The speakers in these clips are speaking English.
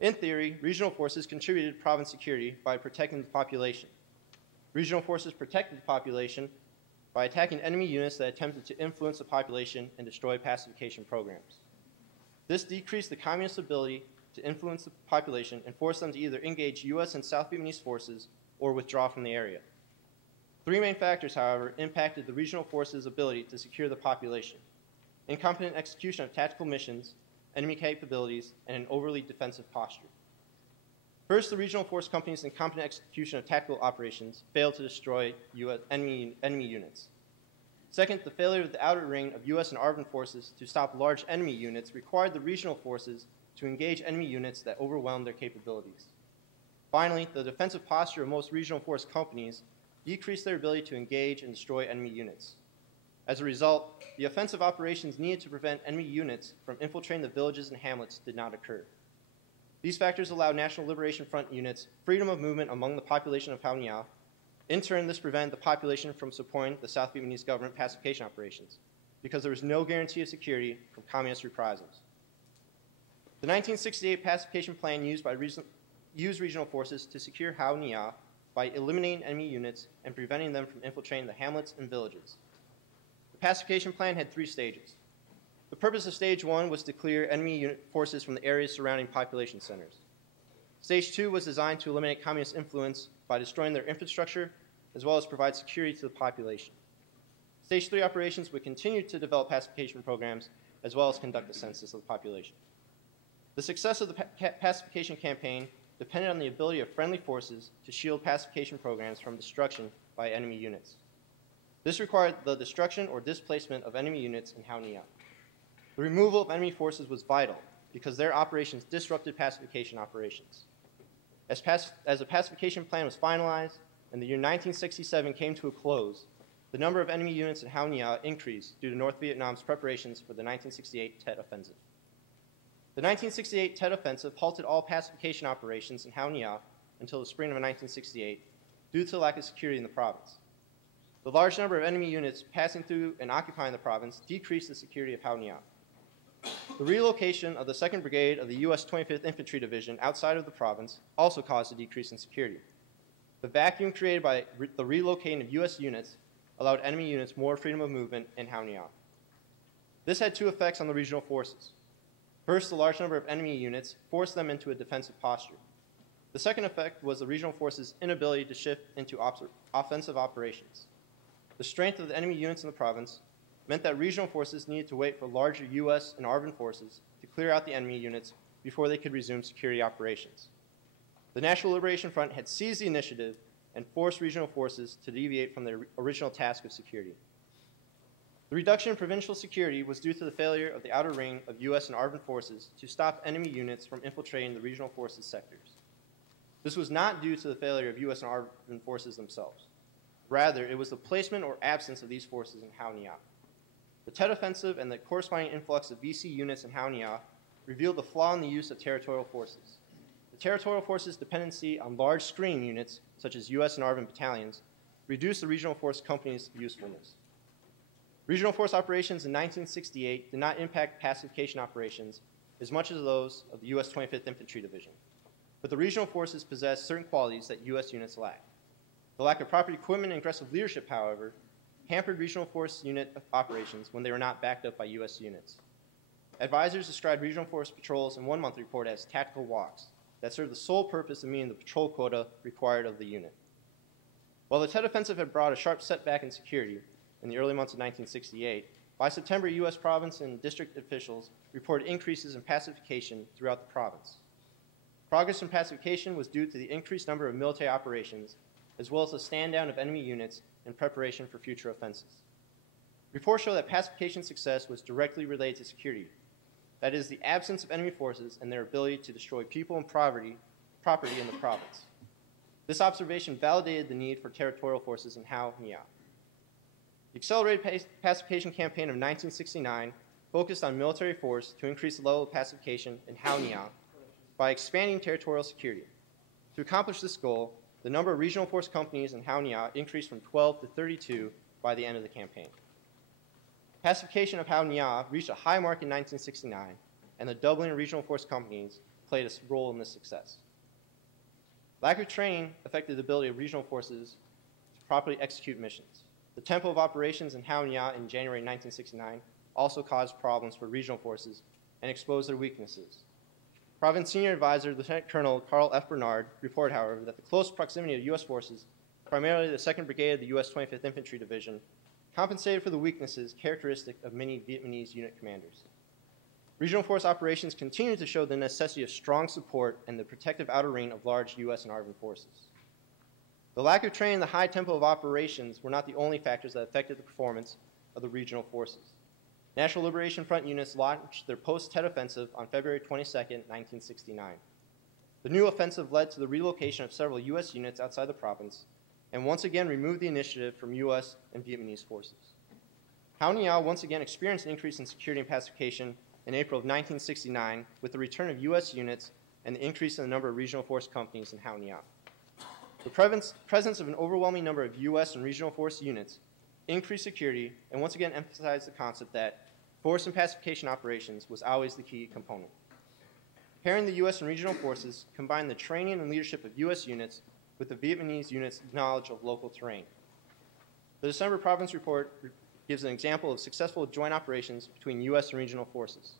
In theory, regional forces contributed to province security by protecting the population. Regional forces protected the population by attacking enemy units that attempted to influence the population and destroy pacification programs. This decreased the communist ability to influence the population and forced them to either engage U.S. and South Vietnamese forces or withdraw from the area. Three main factors, however, impacted the regional forces' ability to secure the population: incompetent execution of tactical missions, enemy capabilities, and an overly defensive posture. First, the regional force companies' incompetent execution of tactical operations failed to destroy enemy units. Second, the failure of the outer ring of U.S. and ARVN forces to stop large enemy units required the regional forces to engage enemy units that overwhelmed their capabilities. Finally, the defensive posture of most regional force companies decreased their ability to engage and destroy enemy units. As a result, the offensive operations needed to prevent enemy units from infiltrating the villages and hamlets did not occur. These factors allowed National Liberation Front units freedom of movement among the population of Hao Nha. In turn, this prevented the population from supporting the South Vietnamese government pacification operations because there was no guarantee of security from communist reprisals. The 1968 pacification plan used regional forces to secure Hao Nha by eliminating enemy units and preventing them from infiltrating the hamlets and villages. The pacification plan had three stages. The purpose of Stage 1 was to clear enemy forces from the areas surrounding population centers. Stage 2 was designed to eliminate communist influence by destroying their infrastructure, as well as provide security to the population. Stage 3 operations would continue to develop pacification programs, as well as conduct a census of the population. The success of the pacification campaign depended on the ability of friendly forces to shield pacification programs from destruction by enemy units. This required the destruction or displacement of enemy units in Hao Nha. The removal of enemy forces was vital because their operations disrupted pacification operations. As the pacification plan was finalized and the year 1967 came to a close, the number of enemy units in Hao Nha increased due to North Vietnam's preparations for the 1968 Tet Offensive. The 1968 Tet Offensive halted all pacification operations in Hao Nha until the spring of 1968 due to the lack of security in the province. The large number of enemy units passing through and occupying the province decreased the security of Hao Nha. The relocation of the 2nd Brigade of the U.S. 25th Infantry Division outside of the province also caused a decrease in security. The vacuum created by the relocating of U.S. units allowed enemy units more freedom of movement in Hao Nha. This had two effects on the regional forces. First, the large number of enemy units forced them into a defensive posture. The second effect was the regional forces' inability to shift into offensive operations. The strength of the enemy units in the province meant that regional forces needed to wait for larger U.S. and ARVN forces to clear out the enemy units before they could resume security operations. The National Liberation Front had seized the initiative and forced regional forces to deviate from their original task of security. The reduction in provincial security was due to the failure of the outer ring of U.S. and ARVN forces to stop enemy units from infiltrating the regional forces sectors. This was not due to the failure of U.S. and ARVN forces themselves. Rather, it was the placement or absence of these forces in Hao Nha. The Tet Offensive and the corresponding influx of VC units in Hao Nha revealed the flaw in the use of territorial forces. The territorial forces' dependency on large screening units, such as U.S. and ARVN battalions, reduced the regional force companies' usefulness. Regional force operations in 1968 did not impact pacification operations as much as those of the U.S. 25th Infantry Division, but the regional forces possessed certain qualities that U.S. units lacked. The lack of proper equipment and aggressive leadership, however, hampered regional force unit operations when they were not backed up by U.S. units. Advisors described regional force patrols in one-month report as tactical walks that served the sole purpose of meeting the patrol quota required of the unit. While the Tet Offensive had brought a sharp setback in security in the early months of 1968, by September, U.S. province and district officials reported increases in pacification throughout the province. Progress in pacification was due to the increased number of military operations, as well as the stand-down of enemy units in preparation for future offenses. Reports show that pacification success was directly related to security, that is, the absence of enemy forces and their ability to destroy people and property in the province. This observation validated the need for territorial forces in Hao Nha. The accelerated pacification campaign of 1969 focused on military force to increase the level of pacification in Hao Nha by expanding territorial security. To accomplish this goal, the number of regional force companies in Hao Nha increased from 12 to 32 by the end of the campaign. Pacification of Hao Nha reached a high mark in 1969, and the doubling of regional force companies played a role in this success. Lack of training affected the ability of regional forces to properly execute missions. The tempo of operations in Haonia in January 1969 also caused problems for regional forces and exposed their weaknesses. Province Senior Advisor Lieutenant Colonel Carl F. Bernard reported, however, that the close proximity of U.S. forces, primarily the 2nd Brigade of the U.S. 25th Infantry Division, compensated for the weaknesses characteristic of many Vietnamese unit commanders. Regional force operations continue to show the necessity of strong support and the protective outer ring of large U.S. and ARVN forces. The lack of training and the high tempo of operations were not the only factors that affected the performance of the regional forces. National Liberation Front units launched their post-Tet offensive on February 22, 1969. The new offensive led to the relocation of several U.S. units outside the province and once again removed the initiative from U.S. and Vietnamese forces. Hao Nha once again experienced an increase in security and pacification in April of 1969 with the return of U.S. units and the increase in the number of regional force companies in Hao Nha. The presence of an overwhelming number of U.S. and regional force units increased security and once again emphasized the concept that force and pacification operations was always the key component. Pairing the U.S. and regional forces combined the training and leadership of U.S. units with the Vietnamese units' knowledge of local terrain. The December Province Report gives an example of successful joint operations between U.S. and regional forces.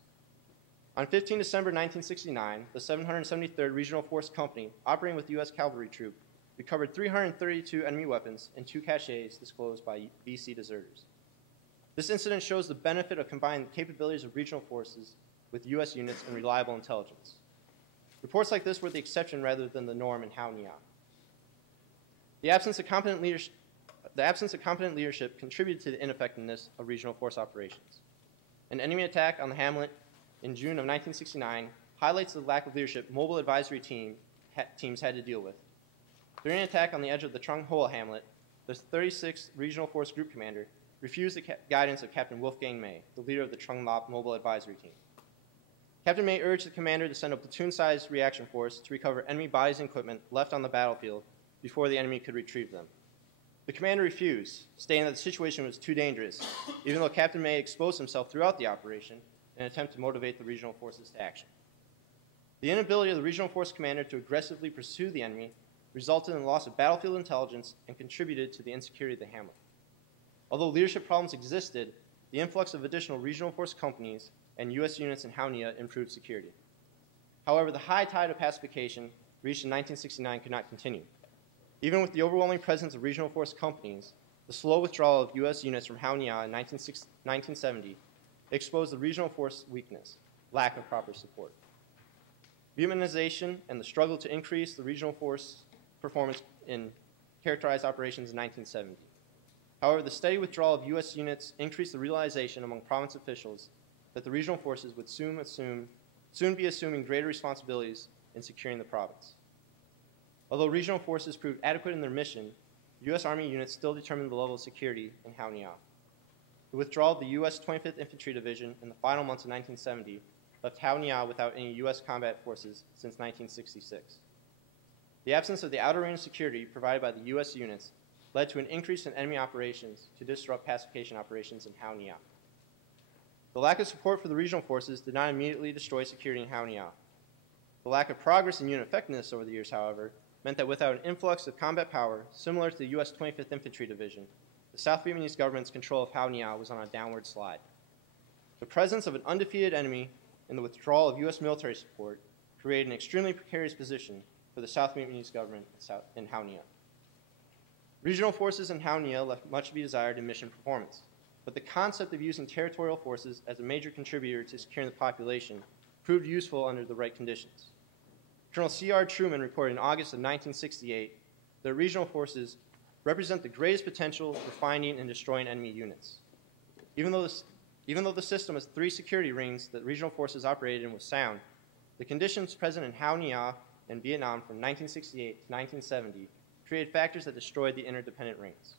On 15 December 1969, the 773rd Regional Force Company, operating with U.S. cavalry troop, recovered 332 enemy weapons and 2 caches disclosed by VC deserters. This incident shows the benefit of combining the capabilities of regional forces with U.S. units and reliable intelligence. Reports like this were the exception rather than the norm in Hao Nha. The absence of competent leadership contributed to the ineffectiveness of regional force operations. An enemy attack on the hamlet in June of 1969 highlights the lack of leadership mobile advisory teams had to deal with. During an attack on the edge of the Trung Hoa hamlet, the 36th Regional Force Group Commander refused the guidance of Captain Wolfgang May, the leader of the Trung Lop Mobile Advisory Team. Captain May urged the commander to send a platoon-sized reaction force to recover enemy bodies and equipment left on the battlefield before the enemy could retrieve them. The commander refused, stating that the situation was too dangerous, even though Captain May exposed himself throughout the operation in an attempt to motivate the regional forces to action. The inability of the regional force commander to aggressively pursue the enemy resulted in the loss of battlefield intelligence and contributed to the insecurity of the hamlet. Although leadership problems existed, the influx of additional regional force companies and U.S. units in Hao Nha improved security. However, the high tide of pacification reached in 1969 could not continue. Even with the overwhelming presence of regional force companies, the slow withdrawal of U.S. units from Hao Nha in 1970 exposed the regional force weakness, lack of proper support. Vietnamization and the struggle to increase the regional force performance in characterized operations in 1970. However, the steady withdrawal of U.S. units increased the realization among province officials that the regional forces would soon be assuming greater responsibilities in securing the province. Although regional forces proved adequate in their mission, U.S. Army units still determined the level of security in Hao Nha. The withdrawal of the U.S. 25th Infantry Division in the final months of 1970 left Hao Nha without any U.S. combat forces since 1966. The absence of the outer ring of security provided by the U.S. units led to an increase in enemy operations to disrupt pacification operations in Hao Nha. The lack of support for the regional forces did not immediately destroy security in Hao Nha. The lack of progress in unit effectiveness over the years, however, meant that without an influx of combat power similar to the U.S. 25th Infantry Division, the South Vietnamese government's control of Hao Nha was on a downward slide. The presence of an undefeated enemy and the withdrawal of U.S. military support created an extremely precarious position for the South Vietnamese government in Hao Nha. Regional forces in Hao Nha left much to be desired in mission performance, but the concept of using territorial forces as a major contributor to securing the population proved useful under the right conditions. Colonel C.R. Truman reported in August of 1968 that regional forces represent the greatest potential for finding and destroying enemy units. Even though the system has 3 security rings that regional forces operated in was sound, the conditions present in Hao Nha and Vietnam from 1968 to 1970 created factors that destroyed the interdependent rings.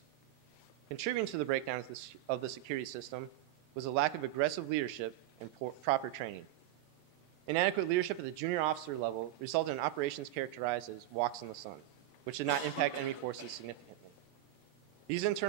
Contributing to the breakdown of the security system was a lack of aggressive leadership and proper training. Inadequate leadership at the junior officer level resulted in operations characterized as walks in the sun, which did not impact enemy forces significantly. These internal